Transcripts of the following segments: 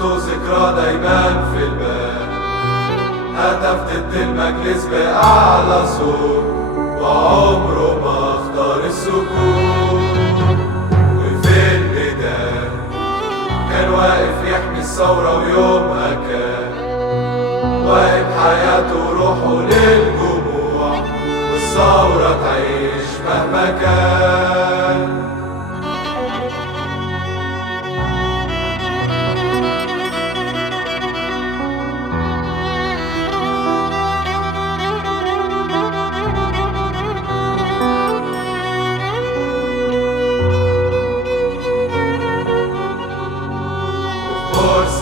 صورته ذكرى دايما في البال، هتف ضد المجلس بأعلى صوت وعمره ما اختار السكوت. وفي الميدان كان واقف يحمي الثورة ويومها كان واقف حياته وروحه للجموع، والثورة تعيش مهما كان.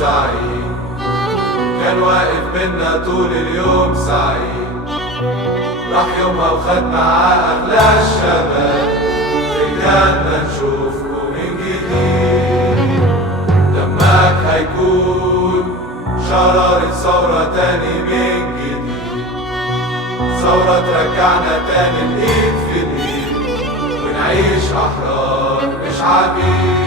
سعيد كان واقف بينا طول اليوم سعيد، راح يومها وخد معاه أغلى الشباب، رجعنا نشوفكم من جديد. دمك هيكون شرارة ثورة تاني من جديد، ثورة ترجعنا تاني الإيد في الإيد، ونعيش أحرار مش عبيد.